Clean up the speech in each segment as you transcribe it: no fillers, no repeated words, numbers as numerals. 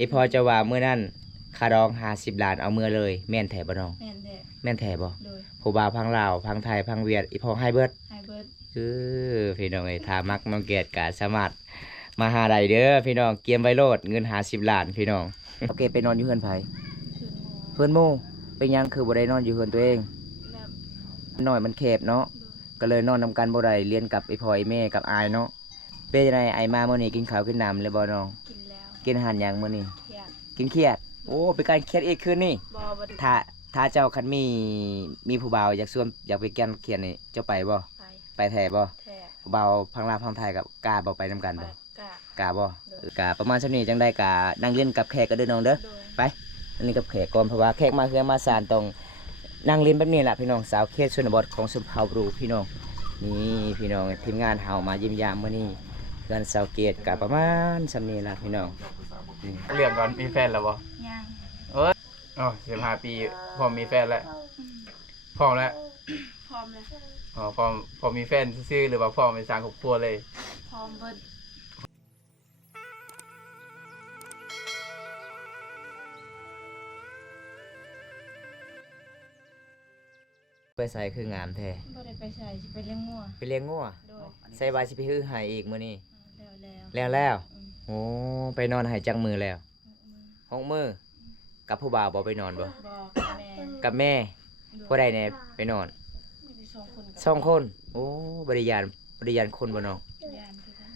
อีพอจะว่ามื้อนั้นค่าดอง50 ล้านเอาเมื่อเลยแม่นแท้บ่น้องแม่นแท้แม่นแท้บ่โดยผู้บ่าวพังลาวพังไทยพังเวียดอีพอให้เบิดไฮเบิร์ดพี่น้องเอ้ยถ้ามักน้องเกียรติก็สามารถมาหาได้เด้อพี่น้องเกียมไว้โลดเงิน50 ล้านพี่น้องโอเคไปนอนอยู่เฮือนไผคืนหมอเฮือนหมู่เป็นหยังคือบ่ได้นอนอยู่เฮือนตัวเองแบบน้อยมันแคบเนาะก็เลยนอนนำกันบ่ได้เรียนกับไอ้พ่อไอ้แม่กับอายเนาะเป็นจังไดไอ้มามื้อนี้กินข้าวกินน้ำเลยบ่น้องกินแล้วกินอาหารหยังมื้อนี้เทียดกินเครียดโอ้เป็นการเครียดอีกคืนนี่บ่ได้ถ้าเจ้าคันมีผู้บ่าวอยากชวนอยากไปแก่นเขียนนี่เจ้าไปบ่ไปไปแท้บ่แท้ ผู้บ่าวพังลาวพังไทยกับกล้าบ่ไปนํกันไปบ่กะกล้าบ่กล้าประมาณซั่นนี้จังได้กล้านั่งเล่นกับแขกก็เด้อน้องเด้อโดยไปอันนี้กับแขกก่อนเพราะว่าแขกมาเฮือนมาศาลต้องนั่งเล่นแบบนี้ล่ะพี่น้องสาวเขตชนบทของสุภาพบุรุษพี่น้องนี่พี่น้องทีมงานเฮามาเยี่ยมยามมื้อนี้เพื่อนสาวเกตก็ประมาณซำนี้ล่ะพี่น้องเรื่องก่อนมีแฟนแล้วบ่ย่างอ๋อ15 ปีพอมีแฟนแล้วพร้อมแล้ว พร้อมแล้ว อ๋อพอมีแฟนซื่อๆหรือว่าพร้อมไปสร้างครอบครัวเลย พร้อมเบิดไปใส่คืองามแท้ บ่ได้ไปใส่สิไปเลี้ยงงัวไปเลี้ยงงัวโดยใส่ว่าสิไปฮื้อให้อีกมื้อนี้แล้วแล้วอืม โอ้ไปนอนให้จังมือแล้ว มือ6มื้อกับผู้บ่าวบ่ไปนอนบ่บอกแม่ กับแม่ผู้ใดแน่ไปนอน มีสองคนกับ 2คนโอ้บริยานคนบ่น้อง ยานคือกัน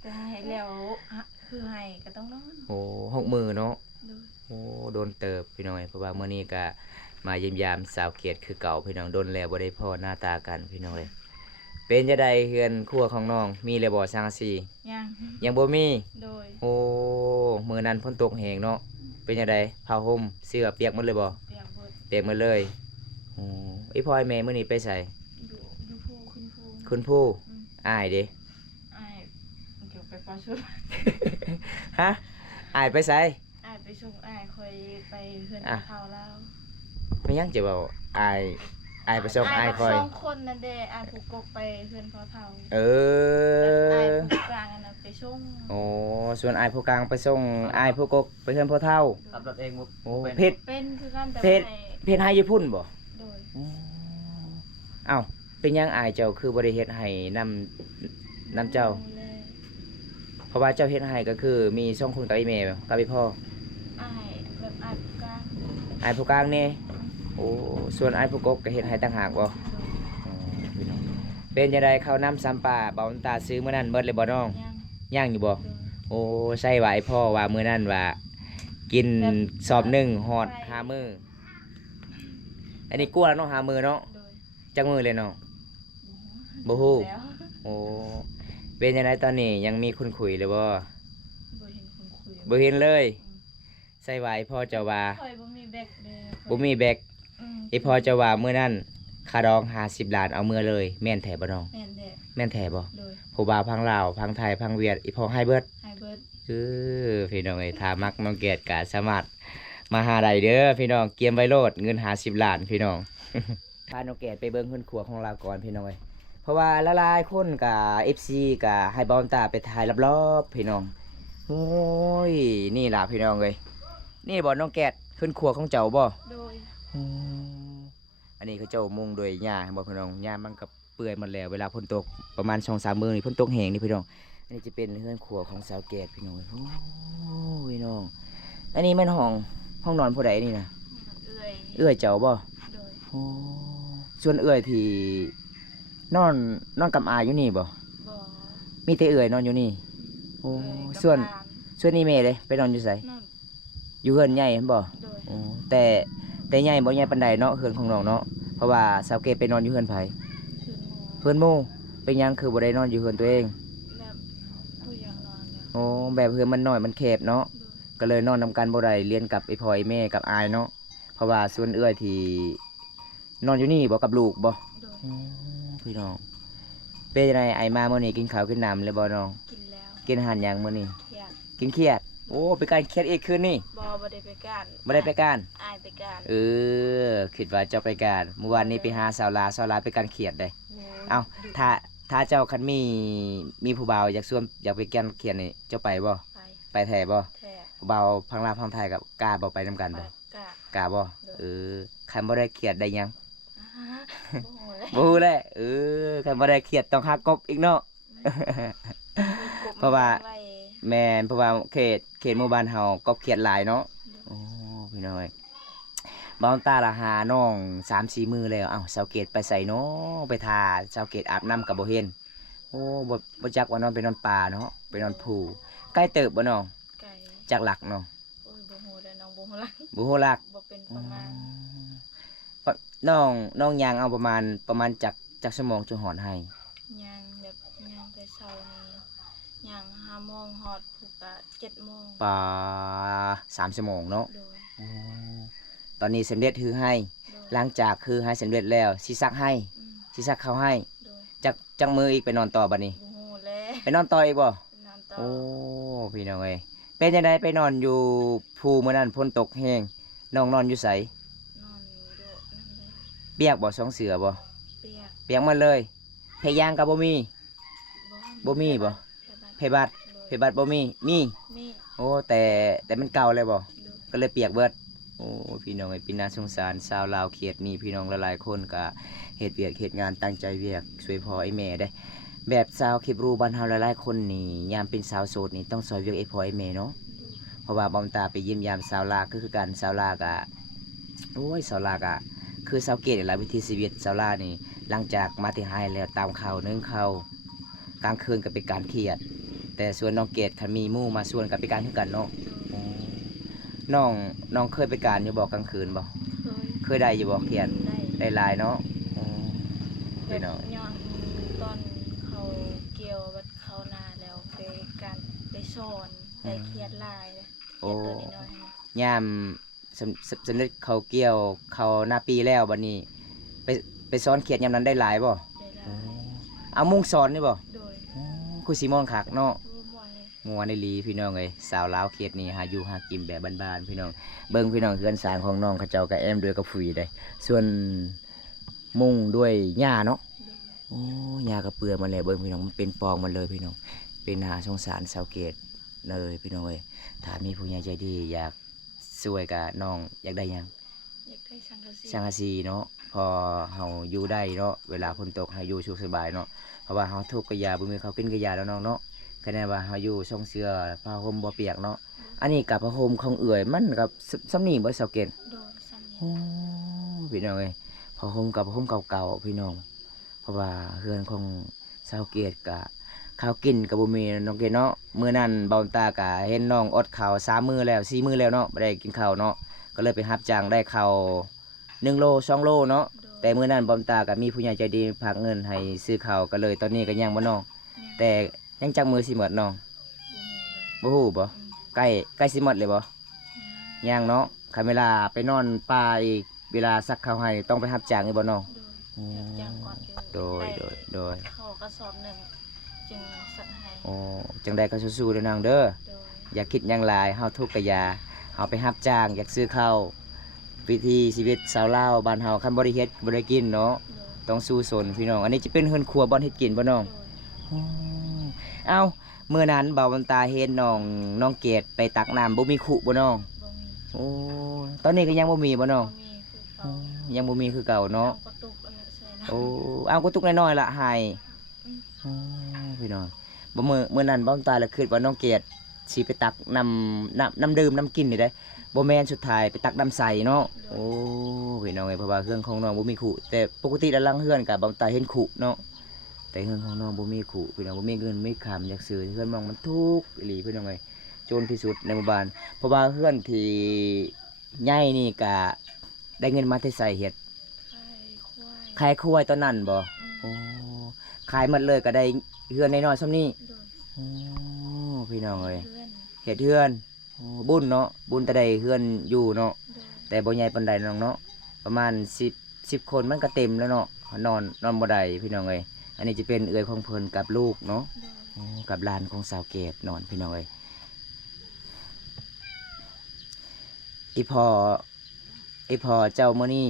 แต่ให้แล้วคือให้ก็ต้องนอน โอ้6มื้อเนาะ โดย โอ้โดนเติบพี่น้อยเพราะว่ามื้อนี้ก็มาเยี่ยมยามสาวเกียรติคือเก่าพี่น้องโดนแล้วบ่ได้พ้อหน้าตากันพี่น้องเลยเป็นจังได๋เฮือนครัวของน้องมีแล้วบ่สังกะสีย่างยังบ่มี โดย โอ้มื้อนั้นฝนตกแฮงเนาะเป็นจังได๋ผ้าห่มเสื้อเปียกหมดเลยบ่เปียกเบิด เปียกหมดเลยโอ้อีพ่อไอ้แม่มื้อนี้ไปไสอยู่ภูขึ้นภู คุณผู้อ้ายเด้ อ้ายเดี๋ยวไปปลาชุด ฮะอ้ายไปไส อ้ายไปส่งอ้ายคอยไปเฮือนเฒ่าแล้ว ไม่ยังจะเว้าอ้ายไปส่งอ้ายคอย สองคนนั่นเด้อ้ายผูกกกไปเฮือนพ่อเฒ่า เออ้ายอผูกกลางอันนั้นไปส่ง โอ้ส่วนอายผู้กลางไปส่งอายผู้กกไปเฮือนพ่อเฒ่า ขับรถเองบ่ โอ้ เป็น เพชร เป็นคือกันแต่ เพชร เพชรให้อยู่พุ่นบ่ โดย อ้าวเป็นหยังอายเจ้าคือบ่ได้เฮ็ดให้นำเจ้า เพราะว่าเจ้าเฮ็ดให้ก็คือมี2คนกับอีแม่กับอีพ่อ อ้ายแบบอ้ายผูกกลาง อายผู้กลางนี่โอ้ส่วนอายผู้กกก็เฮ็ดให้ต่างหากบ่อ๋อพี่น้องเป็นจังได๋ข้าวน้ำซ้ำปลาเบาน้ำตาซื้อมื้อนั้นเบิดเลยบ่น้อง ยัง ย่างอยู่บ่ โดย โอ้ใช่ว่าไอ้พ่อว่ามื้อนั้นว่า กิน แบบ สอบหนึ่งฮอด ไป 5 มื้ออันนี้กลัวแล้วเนาะ5 มื้อเนาะ โดย จักมื้อเลยเนาะ บ่ฮู้ แล้ว โอ้เป็นจังไดตอนนี้ยังมีคนคุยเลยบ่ บ่เห็นคนคุย บ่เห็นเลยใส่ว่าไอ้พ่อเจ้าว่า คอยบ่มีแบกเด้อ บ่มีแบกไอ้พ่อเจ้าว่ามื้อนั้นค่าดอง50 ล้านเอาเมื่อเลยแม่นแท้บ่น้อง แม่นแท้ แม่นแท้บ่ โดย ผู้บ่าวพังลาวพังไทยพังเวียดอีพ่อให้เบิด ไฮเบิร์ด พี่น้องเอ้ยถ้ามักน้องเกียรติก็สามารถมาหาได้เด้อพี่น้องเกียมไว้โลดเงิน50 ล้านพี่น้อง พาน้องเกียรติไปเบิ่งเฮือนครัวของเราก่อนพี่น้องเอ้ยเพราะว่าหลายๆคนก็ FC ก็ให้บอลตาไปถ่ายรอบๆพี่น้องโอ้ยนี่ล่ะพี่น้องเอ้ยนี่บ่น้องแกดเฮือนครัวของเจ้าบ่ โดย อันนี้เขาเจ้ามุงโดวยหญ้าบ่พี่น้องหญ้ามันก็เปื่อยหมดแล้วเวลาฝนตกประมาณ 2-3 มื้อนี่ฝนตกแห้งนี่พี่น้องอันนี้จะเป็นเฮือนครัวของสาวแกดพี่น้องโอ้ยพี่น้องอันนี้มันห้องนอนผู้ใดนี่นะ เอื้อย เจ้าบ่ โดย โอ้ส่วนเอื้อยที่นอนกับอาอยู่นี่บ่ บ่ มีแต่เอื้อยนอนอยู่นี่โอ้ เอื้อยกับ ส่วน หลาน ส่วนนี้แม่เลยไปนอนอยู่ไส นั่น อยู่เฮือนใหญ่เห็นบ่ โดย โอ้แต่ใหญ่บ่ใหญ่ปานใดเนาะเฮือนของน้องเนาะเพราะว่าสาวเกดไปนอนอยู่เฮือนไผ คืนหมู่ เฮือนหมู่เป็นหยังคือบ่ได้นอนอยู่เฮือนตัวเอง แบบผู้ยังนอนแล้ว โอ้แบบเฮือนมันน้อยมันแคบเนาะ โดย ก็เลยนอนนำกันบ่ได้เรียนกับไอ้พ่อไอ้แม่กับอายเนาะเพราะว่าส่วนเอื้อยที่นอนอยู่นี่บ่กับลูกบ่ โดย พี่น้องเป็นจังไดไอ้มามื้อนี้กินข้าวกินน้ำเลยบ่น้อง กินแล้ว กินอาหารหยังมื้อนี้ เทียด กินเครียดโอ้เป็นการเครียดอีกคืนนี่ บ่ได้ไปการ บ่ได้ไปการ อ้ายไปการ คิดว่าเจ้าไปการเมื่อวานนี้ไปหาสาวลาไปการเครียดได้ โอ้ย เอ้า ดุ ถ้าเจ้าคันมีผู้บ่าวอยากชวนอยากไปแก่นเขียนนี่เจ้าไปบ่ ไป ไปแท้บ่ แท้ เบาพังลาวพังไทยกับกาบ่ไปนํกัน ไป บ่ กะ กาบ่เออคันบ่ได้เครียดได้หยัง อ่าฮะบ่ฮู้เลย บ่ฮู้แหละคันบ่ได้เครียดต้องหากบอีกเนาะ มีกบ เพราะว่า ไว้ แม่นเพราะว่าเขตหมู่บ้านเฮากบเครียดหลายเนาะโอ้พี่น้อยบ่าวตาละหาน้อง 3-4 มื้อแล้วเอ้าเสาเกตไปใส่เนาะไปทาเสาเกตอาบน้ำก็บ่เห็นโอ้บ่จักว่าน้องไปนอนป่าเนาะไปนอนภูใกล้เติบบ่น้อง ไก่ จากหลักเนาะ โอ้ยบ่ฮู้แล้วน้องบ่ฮู้ละ บ่ฮู้หลัก บ่เป็นประมาณ น้องยางเอาประมาณจากชั่วโมงจนหอนให้ ย่างแบบย่างแต่เช้านี้ย่าง5โมงฮอดพุกะ7โมง ปลา3ชั่วโมงเนาะ โดย ตอนนี้สำเร็จคือให้ โดย หลังจากคือให้สำเร็จแล้วสิซักให้ อืม สิซักเขาวให้ โดย จักมืออีกไปนอนต่อบัดนี้ บ่ฮู้แล้ว ไปนอนต่ออีกบ่ น้ำต่อ โอ้พี่น้องเอ้ยเป็นจังไดไปนอนอยู่ภูมื้อนั้นฝนตกแฮงน้องนอนอยู่ไส นอนอยู่นั่นเลย เปียกบ่สองเสือบ่ เปียก เปียกหมดเลยเพยางก็บ่มี บ่มีบ่ เพบัด โดย เพบัดบ่มีมี มี โอ้แต่มันเก่าเลยบ่ โดย ก็เลยเปียกเบิดโอ้พี่น้องไอ้ยพี่น่าสงสารชาวลาวเขตนี่พี่น้องหลายๆคนก็เฮ็ดเวียกเฮ็ดงานตั้งใจเวียกช่วยพ่อไอ้แม่ได้ แบบชาวคิบรูบ้านเฮาหลายๆคนนี่ยามเป็นสาวโสดนี่ต้องซอยเวียกไอ้พ่อไอ้แม่เนาะเพราะว่าบอมตาไปเยี่ยมยามสาวลาวก็คือกันสาวลาวก็โอ้ยสาวลาวก็คือสาวเกตนี่ล่ะวิถีชีวิตสาวลาวนี่หลังจากมาที่ไฮแล้วตามข่าวนึ่งข่าวกลางคืนก็เป็นการเครียด แต่ส่วนน้องเกดถ้ามีหมู่มาส่วนก็เป็นการคือกันเนาะ โดย น้องเคยไปการอยู่บ่กลางคืนบ่ เคย เคยได้อยู่บ่เขียน ได้ ได้หลายเนาะอ๋อ แบ พี่ บ น้อง ย้อนตอนเขาเกี่ยวบัดเขานาแล้วไปการไปสอนได้เครียดหลายเลยเครียดตัวน้อยๆนะ ยามสำเร็จเขาเกี่ยวเขาหน้าปีแล้วบัดนี้ไปไปสอนเขียนยามนั้นได้หลายบ่ ได้หลาย เอามุ่งสอนนี่บ่ โดย คุสิมอนคักเนาะ รู้บ่เลย งัวในลีพี่น้องเอ้ยสาวลาวเขตนี่หาอยู่หากินแบบบ้านๆพี่น้องเบิ่งพี่น้องเฮือนสร้างของน้องเขาเจ้าก็แอมด้วยกับฝุ่ยได้ส่วนมุงด้วยหญ้าเนาะ โดย โอ้หญ้าก็เปื่อยมาแล้วเบิ่งพี่น้องมันเป็นปองหมันเลยพี่น้องเป็นหาสงสารชาวเกตเลยพี่น้องเอ้ยถ้ามีผู้ใหญ่ใจดีอยากช่วยกับน้องอยากได้หยัง อยากได้สังกะสี สังกะสีเนาะพอเฮาอยู่ได้เนาะเวลาฝนตกเฮาอยู่สุขสบายเนาะเพราะว่าเฮาทุกข์กะยาบ่มีเขาวกินกะยาแล้วน้องเนาะคะแนนว่าเฮาอยู่ทรงเสื้อผ้าห่มบ่เปียกเนาะอันนี้กับผ้าห่มของเอื่อยมันกับสำนีบ่เซาเกณฑ์ โดยซ้ำนี้ โอ้พี่น้องเอ้ยผ้าห่มกับผ้าห่มเก่าๆพี่น้องเพราะว่าเฮือนของเซาเกตกะข้าวกินก็บ่มีน้องเกณฑ์เนาะมื้อนั้นเบาตากะเห็นน้องอดข้าว3มื้อแล้ว4มื้อแล้วเนาะบ่ได้กินข้าวเนาะก็เลยไปรับจ้างได้ข้าว1 โล 2 โลเนาะ โดย แต่มื้อนั้นบอมตาก็มีผู้ใหญ่ใจดีฝากเงินให้ซื้อข้าวก็เลยตอนนี้ก็ยังบ่น้องแต่ยังจักมือสิหมดน้อง บ่ฮู้เลยบ่ฮู้บ่ อืม ใกล้สิหมดเลยบ่ ยัง ยังเนาะคันเวลาไปนอนป่าอีกเวลาซักข้าวให้ต้องไปรับจ้างอีกบ่น้อง โดยอยากจ้างก่อนอยู่ โดย ได้ โดย เขากระสอบหนึ่งจึงสั่งให้ โอ้จังใดก็สู้ๆเด้อนางเด้อ โดย อย่าคิดหยังหลายเฮาทุกข์กะยาเฮาไปรับจ้างอยากซื้อข้าววิถีชีวิตชาวลาวบ้านเฮาคันบ่ได้เฮ็ดบ่ได้กินเนาะ โดย ต้องสู้สนพี่น้องอันนี้จะเป็นเฮือนครัวบ่อนเฮ็ดกินบ่น้อง โดย เอ้าเมื่อนั้นบ่าวบนตาเห็นน้องเกดไปตักน้ำบ่มีขุบ่น้อง บ่มี โอ้ตอนนี้ก็ยังบ่มีบ่น้อง บ่มีคือเขา ยังบ่มีคือเก่าเนาะ อากระตุกอันนั้นใส่นะ โอ้เอากระตุกน้อยๆละให้ อืม โอ้พี่น้องบ่มื้อนั้นบ่าวบนตาละคิดว่าน้องเกดสิไปตักน้ำดื่มน้ำกินนี่ได้บ่แม่นสุดท้ายไปตักน้ำใสเนาะโอ้พี่น้องเอ้ยเพราะว่าเครื่องของน้องบ่มีขุแต่ปกติแล้วหลังเฮือนก็บ่าวบนตาเห็นขุเนาะ แต่เงินของน้องบ่มีขู่พี่น้องบ่มีเงินไม่คำอยากซื้อเฮือนมองมันทุกข์อีหลีพี่น้องเอ้ยจนที่สุดในหมู่บ้านเพราะว่าเฮือนที่ใหญ่นี่ก็ได้เงินมาแต่ใส่เฮ็ด ไข่ควายขายควายตอนนั้นบ่โอ้ขายหมดเลยก็ได้เฮือนน้อยๆส่ำนี้ โดย โอ้พี่น้องเอ้ย เพื่อน เฮ็ดเฮือนโอ้บุญเนาะบุญแต่ได้เฮือนอยู่เนาะ โดย แต่บ่ใหญ่ปานใดน้องเนาะประมาณ10คนมันก็เต็มแล้วเนาะนอนบ่ได้พี่น้องเอ้ยอันนี้จะเป็นเอื้อยของเพิ่นกับลูกเนาะ โดย โอ้กับลานของสาวเกตนอนพี่น้องเอ้ยอีพอเจ้ามื้อนี้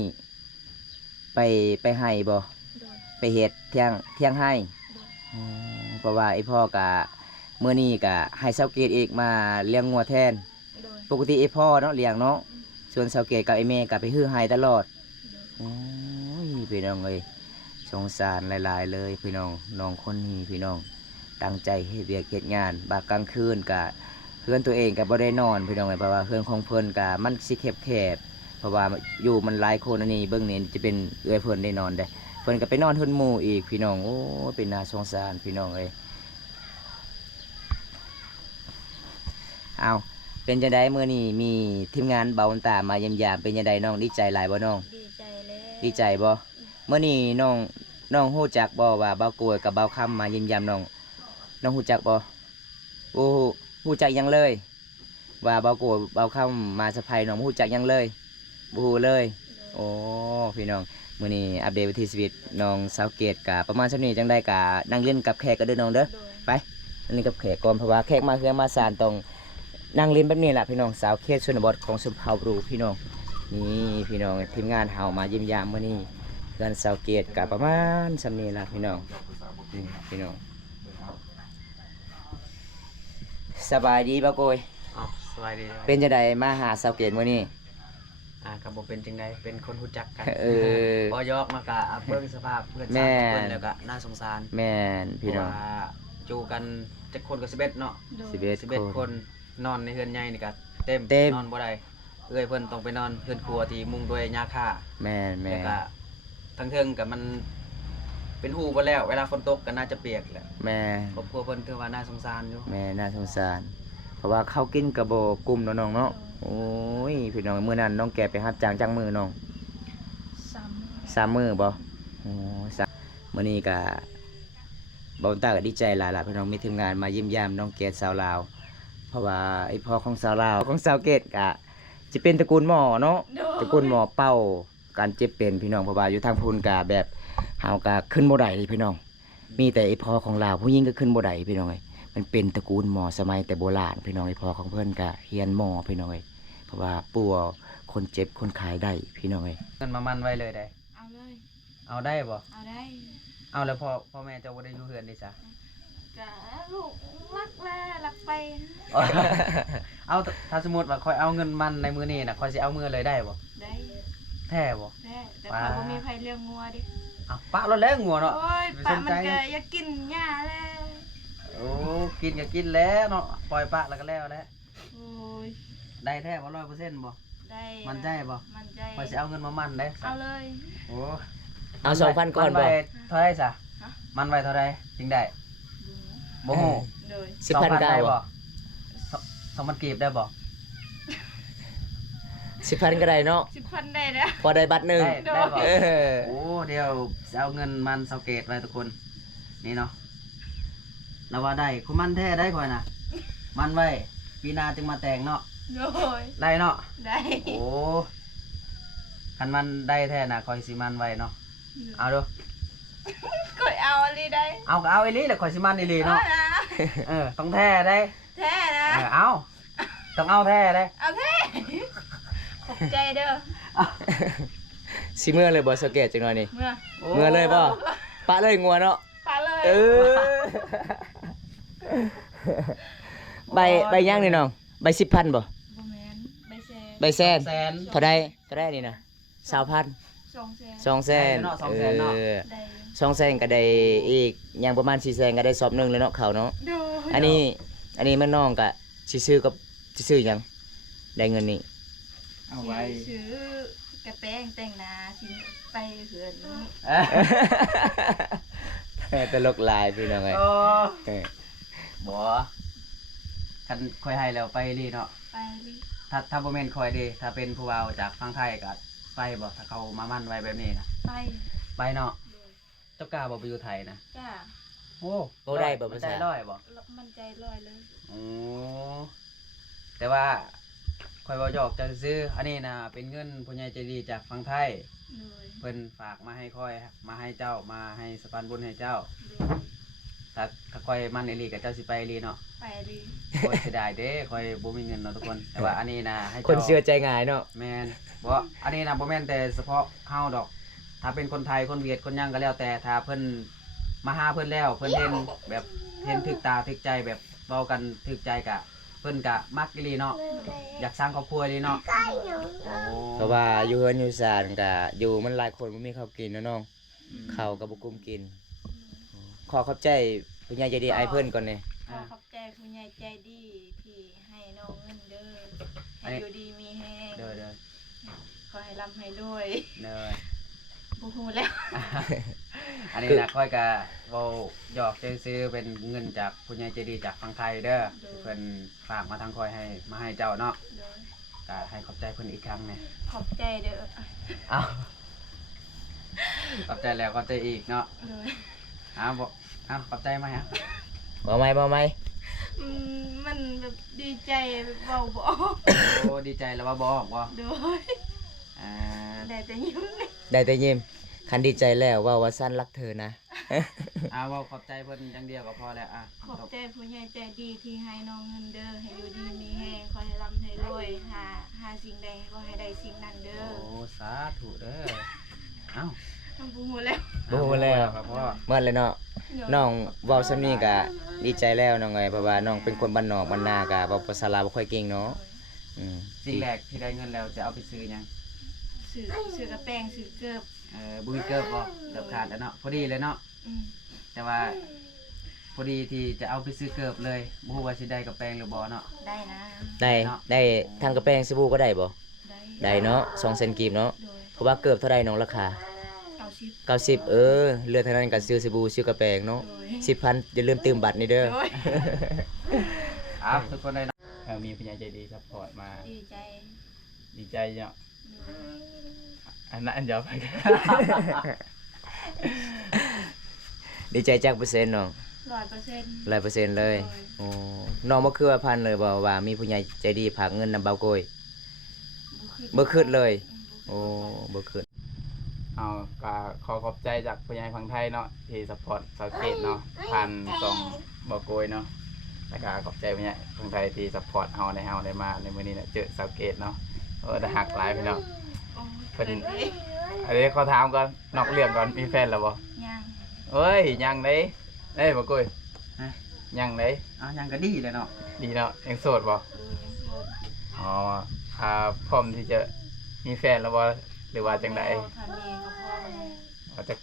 ไปให้บ่ โดย ไปเฮ็ดเที่ยงให้ โดย อ๋อเพราะว่าอีพ่อกะมื้อนี้กะให้สาวเกตอีกมาเลี้ยงงัวแทน โด ปกติไอ้พ่อเนาะเลี้ยงเนาะส่วนเสาเกตกับไอ้แม่ก็ไปฮื้อให้ตลอดโอ้ยพี่น้องเอ้ยสงสารหลายๆเลยพี่น้องน้องคนนี้พี่น้องตั้งใจเฮ็ดเวียกเฮ็ดงานบางกลางคืนก็เพื่อนตัวเองก็บ่ได้นอนพี่น้องเอ้ยเพราะว่าเพื่อนของเพิ่นก็มันสิแคบๆเพราะว่าอยู่มันหลายคนอันนี้เบิ่งนี่จะเป็นเอื้อยเพิ่นได้นอนได้เพิ่นก็ไปนอนเฮือนหมู่อีกพี่น้องโอ้เป็นน่าสงสารพี่น้องเอ้ยเอาเป็นจังได๋มื้อนี้มีทีมงานเบาตามาเยี่ยมยามเป็นจังไดน้องดีใจหลายบ่น้อง ดีใจแล้ว ดีใจบ่เมื่อนี้น้องฮู้จักบ่ว่าเบากล้วยกับเบาค่ำมาเยี่ยมยามน้องฮู้จักบ่โอ้ฮู้จักหยังเลย ว่าเบากล้วยเบาค่ำมาสะพายน้องฮู้จักหยังเลยบ่ฮู้เลย โอ้พี่น้องมื้อนี้อัปเดตวิถีชีวิตน้องสาวเกตกะประมาณซั่นนี้จังได๋กะนั่งเล่นกับแขกก็เด้อน้องเด้อ โดย ไปนั่งเล่นกับแขกก่อนเพราะว่าแขกมาเฮือนมาศาลต้องนั่งเล่นแบบนี้ล่ะพี่น้องสาวเขตชนบทของชมเผ่าบรูพี่น้องนี่พี่น้องทีมงานเฮามาเยี่ยมยามมื้อนี้ เพื่อนสาวเกตกับประมาณสำนี้ล่ะพี่น้องนี่พี่น้องสบายดีบ่โกย อ๋อสบายดี เป็นจังไดมาหาสาวเกตมื้อนี้ กับบ่เป็นจังไดเป็นคนรู้จักกัน เออ บ่ยอกมากะเบิ่งสภาพเพื่อน แม่ สามคนแล้วก็น่าสงสาร แม่นพี่น้อง เพราะว่าจูกันจักคนก็11เนาะ โดย 11คนนอนในเฮือนใหญ่นี่ก็เต็ม เต็ม นอนบ่ได้เอ้ยเพิ่นต้องไปนอนเฮือนครัวที่มุงด้วยหญ้าคา แม่นแม่ แล้ว น ก็ทั้งเทิงก็มันเป็นหูบ่แล้วเวลาฝนตกก็น่าจะเปียกแหละ แม่ ครอบครัวเพิ่นถือว่าน่าสงสารอยู่ แม่น่าสงสาร เพราะว่าเขากินกระโบกลุ่มเนาะน้องเนาะโอ้ยพี่น้องมื้อนั้นน้องแกไปรับจ้างจังมือน้อง ซ้ำ 3 มื้อบ่โอ้สามมื้อนี้ก็บ่าวตาก็ดีใจหลายล่ะพี่น้องมีทีมงานมาเยี่ยมยามน้องเกดสาวลาว เพราะว่าไอ้พ่อของสาวลาวของสาวเกดก็จะเป็นตระกูลหมอเนาะ โดย ตระกูลหมอเป้าการเจ็บเป็นพี่น้องเพราะว่าอยู่ทางพูนกาแบบเฮากะขึ้นบ่ได้พี่น้อง มีแต่ไอ้พ่อของลาวผู้หญิงก็ขึ้นบ่ได้พี่น้องเอ้ยมันเป็นตระกูลหมอสมัยแต่โบราณพี่น้องไอ้พ่อของเพิ่นก็เฮียนหมอพี่น้องเอ้ยเพราะว่าปัวคนเจ็บคนขายได้พี่น้องเอ้ย เงินมามันไว้เลยได้ เอาเลย เอาได้บ่ เอาได้ เอาแล้วพ่อแม่เจ้าบ่ได้อยู่เฮือนดิจ้ะ กะลูกรักแลรักไป เอาถ้าสมมุติว่าคอยเอาเงินมันในมื้อนี้น่ะคอยสิเอามือเลยได้บ่ ได้ แท้บ่ ได้แต่เขาบ่มีไผเลี้ยงงัวดิ เอาปะรถแล้วงัวเนาะ โอ้ย ไป ปะ สน มั ใจ นก็อยากกินหญ้าแล้ว โอ้กินก็กินแล้วเนาะปล่อยปะแล้วก็แล้วแหละ โอ้ย ได้แท้บ่100%บ่ ได้ มั่นใจบ่ มันใจ คอยสิเอาเงินมามันได้ เอาเลย โอ้ เอา2,000ก่อนบ่ มัไว้เท่าไหร่ซะ ฮะ มันไว้เท่าไหร่จึงได้บ่ฮู้ โดย 10,000 ได้ ได้บ่ บ่2,000กีบได้บ่ 10,000ก็ได้เนาะ 10,000ได้แล้ว พอได้บัตรหนึง ได้บ่ เออ โอ้เดี๋ยวจะเอาเงินมันเสาเกตไว้ทุกคนนี่เนาะแล้วว่าได้คุณมันแท้ได้ค่อยนะมันไว้ปีหนาจึงมาแต่งเนาะ โดย ได้เนาะ ได้ โอ้คันมันได้แท้นะคอยสิมันไว้เนาะเอาดู กดเอาอะไรได้ เอาก็เอาอีหลีแหละคอยสิมันอีหลีเนาะ เอานะ ต้องแท้ได้ แท้นะ เอาต้องเอาแท้ได้ เอาแท้ขอบใจเด้อ สิเมื่อเลยบ่สเกตจังหน่อยนี่ เมื่อ เมื่อเลยบ่ปะเลยงัวเนาะ ไปเลย เออใบย่างนี่น้องใบ10,000บ่ บ่แม่นใบแซน ใบแซน แสน เท่าได้นี่นะ20,000 2แซน 200,000 ได้เนาะ200,000เนาะ ได้ 200,000ก็ได้อีกอย่างประมาณ400,000ก็ได้สอบหนึงเลยเนาะเขาเนาะ โดย อันนี้มันน้องก็สิซื้อกับสิซื้อหยังได้เงินนี่ เอาไว้ ซื้อกระแป้งแต่งหน้าสิไปเหือน ตลกหลายพี่น้องเอ้ย โอ้ เออ บ่คันคอยให้แล้วไปอีหลีเนาะ ไปเลย ถ้าบ่แม่นคอยเด้ถ้าเป็นผู้เอาจากฝั่งไทยก็ไปบ่ถ้าเขามามั่นไว้แบบนี้นะ ไป ไปเนาะ โดย เจ้ากล้าบ่ไปอยู่ไทยนะ จ้า โอ้ บ่ได้บ่ภา ใจ ษา ร้อยบ่ มันใจลอยเลย โอ้แต่ว่าคอยบ่หยอกจะซื้ออันนี้นะเป็นเงินผู้ใหญ่ใจดีจากฝั่งไทย โดย เพิ่นฝากมาให้คอยมาให้เจ้ามาให้สะพานบุญให้เจ้า โดย ถ้าคอยมันอีหลีกับเจ้าสิไปอีหลีเนาะ ไปเลย คอยเสียดายเด้คอยบ่มีเงินเนาะทุกคน แต่ว่าอันนี้นะให้ คน เจ้า เชื่อใจง่ายเนาะ แมนบ่อันนี้นะบ่แม่นแต่เฉพาะเฮาดอก ถ้าเป็นคนไทยคนเวียดคนหยังก็แล้วแต่ถ้าเพิ่นมาหาเพิ่นแล้วเพิ่นเห็นแบบเห็นถึกตาถึกใจแบบเว้ากันถึกใจกะเพิ่น พิ่นก็มักอีหลีเนาะอยากสร้างครอบครัวอีหลีเนาะโอ้ เพราะว่าอยู่เฮือนอยู่ศาลก็อยู่มันหลายคนบ่มีข้าวกินเนาะน้องข้าวก็บ่กุมกินขอขอบใจผู้ใหญ่ใจดีไอ้เพิ่นก่อนนี่ ขอขอบใจผู้ใหญ่ใจดีที่ให้น้องเงินเด้อให้อยู่ดีมีแฮง เด้อ ขอให้ร่ำให้รวย เด้อ บ่ฮู้แล้ว อันนี้นะค่อยก็เว้าหยอกซื้อๆเป็นเงินจากผู้ใหญ่ใจดีจากฝั่งไทยเด้อเพิ่นฝากมาทางค่อยให้มาให้เจ้าเนาะ โดย ก็ให้ขอบใจเพิ่นอีกครั้งแหน่ ขอบใจเด้อ เอ้าขอบใจแล้วขอบใจอีกเนาะ โดย บ่ขอบใจมาฮะ บ่ไหม มันแบบดีใจแบบเว้าบ่ออก โอ้ดีใจแล้วว่าบ่ออกบ่ โดย อ่า ได้แต่ยิ้มเลย ได้แต่ยิ้มคันดีใจแล้วว่าสั้นรักเธอนะ เว้าขอบใจเพิ่นอย่างเดียวก็พอแล้วขอบใจผู้ใหญ่ใจดีที่ให้น้องเงินเด้อให้อยู่ดีมีแฮงขอให้ร่ำให้รวยหาสิ่งใดก็ให้ได้สิ่งนั้นเด้อ โอ้สาธุเด้อเอ้า น้องบ่ฮู้แล้ว บ่ฮู้แล้ว ครับพ่อ เมื่อเลยเนาะน้องเว้าซำนี้ก็ดีใจแล้วน้องเอ้ยเพราะว่าน้องเป็นคนบ้านนอกบ้านนาก็เว้าภาษาลาวบ่ค่อยเก่งเนาะสิ่งแรกที่ได้เงินแล้วจะเอาไปซื้อหยัง ซื้อกระแป้งซื้อเกือบ บุยเกิบบ่เกือบขาดแล้วเนาะพอดีเลยเนาะ อืม แต่ว่าพอดีที่จะเอาไปซื้อเกิบเลยบ่ฮู้ว่าสิได้กับแปลงหรือบ่เนาะ ได้นะ ได้ทางกระแป้งสบู่ก็ได้บ่ ได้ ได้เนาะ2เซนกีบเนาะ โดย เพราะว่าเกือบเท่าใดน้องราคา 90 90เหลือเท่านั้นก็ซื้อสบู่ซื้อกระแป้งเนาะ โดย 10,000อย่าลืมเติมบัตรนี่เด้อ โดย ทุกคนได้มีผู้ใหญ่ใจดีซัพพอร์ตมา ดีใจ ดีใจเนาะ โดย อันนั้นเดี๋ยวไป ดีใจจักเปอร์เซ็นต์น้อง 100% 100%เลยโอ้น้องบ่คือว่าพันเลยบ่ว่ามีผู้ใหญ่ใจดีฝากเงินนำเบาโกยบ่คิดเลย โอ้บ่คิด เอาก็ขอขอบใจจากผู้ใหญ่ฝั่งไทยเนาะที่สปอร์ตสาวเกตเนาะผ่านส่องบ่อโกยเนาะแล้วก็ขอบใจผู้ใหญ่ฝั่งไทยที่สปอร์ตเฮาได้มาในมื้อนี้เนี่ยเจอสาวเกตเนาะได้หักหลายพี่น้อง โอ้ย เพิ่น เอ้ย อันนี้ขอถามก่อนนอกเรื่องก่อนมีแฟนแล้วบ่ ยัง เอ้ยยังได้บ่อโกย ฮะ ยังได้ ยังก็ดีเลยเนาะ ดีเนาะยังโสดบ่ ยังโสด อ๋อพร้อมที่จะมีแฟนแล้วบ่หรือว่าจังได๋ ทำเองก็พอเลย จัก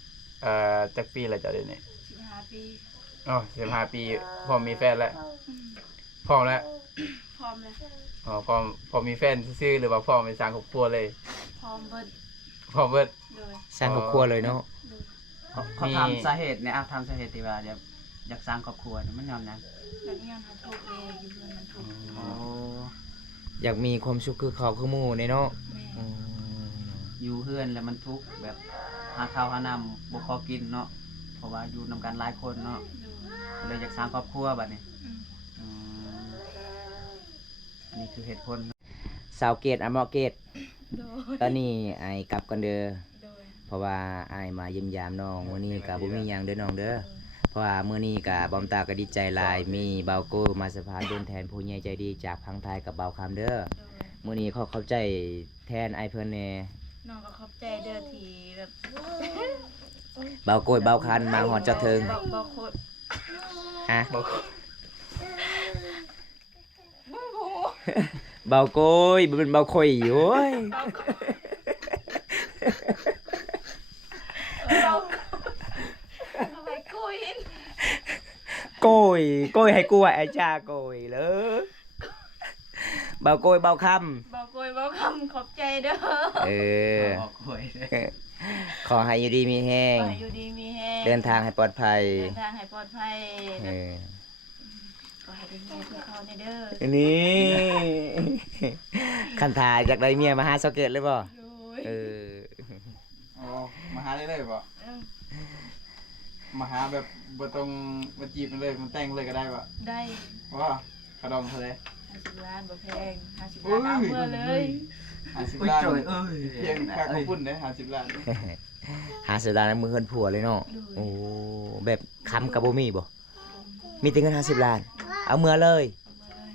จักปีแล้วจ้ะเดี๋ยวนี้ 15 ปี อ๋อ15 ปีพร้อมมีแฟนแล้วพร้อมแล้ว พร้อมแล้ว อ๋อพอมีแฟนซื่อๆหรือว่าพอเป็นสร้างครอบครัวเลย พร้อมเบิด พอเบิด โดย สร้างครอบครัวเลยเนาะ โดย เขาทำสาเหตุเนี่ยทำสาเหตุที่ว่าอยากสร้างครอบครัวเนี่ยมันยอมหยัง แบบนี้มันถูกเองอยู่เพื่อนมันถูก โอ้ อยากมีความสุขคือเขาคือหมู่นี่เนาะ แม่ อืม อยู่เฮือนแล้วมันทุกข์แบบหาข้าวหาน้ำบ่พอกินเนาะเพราะว่าอยู่นำกันหลายคนเนาะ โดย เลยอยากสร้างครอบครัวบัดนี้ อืม อืมอันนี้คือเหตุผล สาวเกตอมอเกต โดย ตอนนี้ไอ้กลับกันเด้อ โดย เพราะว่าไอ้มาเยี่ยมยามน้องมื้อนี้ก็บ่มีหยังเด้อน้องเด้อเพราะว่ามื้อนี้ก็บอมตาก็ดีใจหลายมีเบาโก้มาสะพานเป็นแทนผู้ใหญ่ใจดีจากพังไทยกับเบาคำเด้อ โดย มื้อนี้ขอเข้าใจแทนไอ้เพิ่นแน่ น้องก็ขอบใจเด้อที่แบบ เบาโกยเบาคันมาหอดเจ้าเทิง บอกโคตร ฮะ บ่ฮู้ เบาโกยบ่เป็นเบาข่อยโอ้ย บอกเอาไปคุย โกยโกยให้กูว่าไอ้จ้าโกยเลยเบาโกยเบาค บอกคุยบอกคำขอบใจเด้อ ำบอกหวยเลย ขอให้อยู่ดีมีแห้ง ขอให้อยู่ดีมีแฮง เดินทางให้ปลอดภัย เดินทางให้ปลอดภัย เออ ขอให้ได้เมียคือเขาเนี่ยเด้อ นี่คันทาจากได้เมียมาหาสเกตเลยบ่ โอ้ย เออ อ๋อมาหาได้เลยบ่ เออ มาหาแบบบ่ต้องมาจีบมันเลยมันแต่งเลยก็ได้บ่ ได้ ว่าขนมเท่าไหร่ 50 ล้านบ่แพง50 ล้านเอาเมื่อเลย 50 ล้านเพียงค่าข้าวปุ้นได้50 ล้าน หาเสยดายน้ำมือเฮือนผัวเลยเนาะโอ้แบบคำกับบ่มีบ่มีแต่เงิน50 ล้าน เอาเมื่อเลย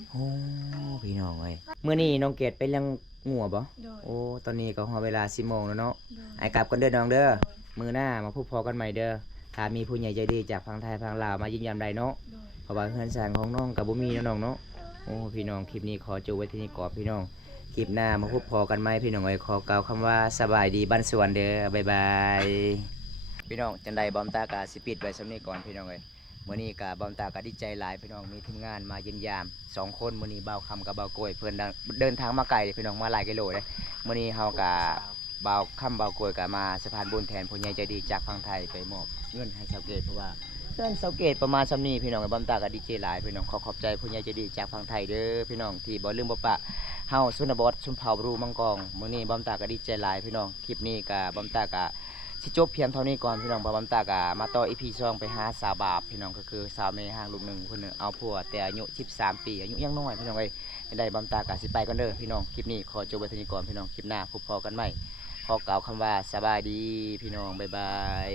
เอาเมื่อเลย โอ้พี่น้องเอ้ยมื้อนี้น้องเกดไปเลี้ยงงัวบ่ โดย โอ้ตอนนี้ก็ฮอดเวลา 10:00 นแล้วเนาะ โดย ไอ้กลับกันเด้อน้องเด้อมื้อหน้ามาพบพอกันใหม่เด้อถ้ามีผู้ใหญ่ใจดีจากฝั่งไทยฝั่งลาวมายืนยันได้เนาะ โดย เพราะว่าเฮือนสร้างของน้องก็บ่มีเนาะน้องเนาะ โอ้พี่น้องคลิปนี้ขอจบไว้ที่นี่ก่อนพี่น้องคลิปหน้ามาพบพอกันไหมพี่น้องเอ้ยขอกล่าวคำว่าสบายดีบ้านสวนเด้อบ๊ายบายพี่น้องจันไดบอมตากาสิปิดไว้สำนี้ก่อนพี่น้องเอ้ยมื้อนี้กะบอมตากะดีใจหลายพี่น้องมีทีมงานมาเยี่ยมยาม2คนมื้อนี้เบาคำกับเบาโกยเพิ่นเดินทางมาไกลเลยพี่น้องมาหลายกิโลเลยมื้อนี้เฮากะเบาคำเบาโกยกะมาสะพานบุญแทนผู้ใหญ่ใจดีจากฝั่งไทยไปมอบเงินให้ชาวเกตเพราะว่าเส้นชาวเกตประมาณซำนี้พี่น้องกับบอมตากะดีใจหลายพี่น้องขอบใจผู้ใหญ่ใจดีจากฝั่งไทยเด้อพี่น้องที่บ่ลืมบ่ปะเฮาสุนบดชุมเผ่าบรูมังกองมื้อนี้บอมตากะดีใจหลายพี่น้องคลิปนี้กะบอมตากะสิจบเพียงเท่านี้ก่อนพี่น้องเพราะบอมตากะมาต่อ EP 2ไปหาสาวบาปพี่น้องก็คือสาวแม่ห้างลูกหนึ่งคนหนึงเอาผัวแต่อายุ13ปีอายุยังน้อยพี่น้องเอ้ยได้บอมตากะสิไปก่อนเด้อพี่น้องคลิปนี้ขอจบไว้เท่านี้ก่อนพี่น้องคลิปหน้าพบพอกันใหม่ขอกล่าวคำว่าสบายดีพี่น้องบ๊ายบาย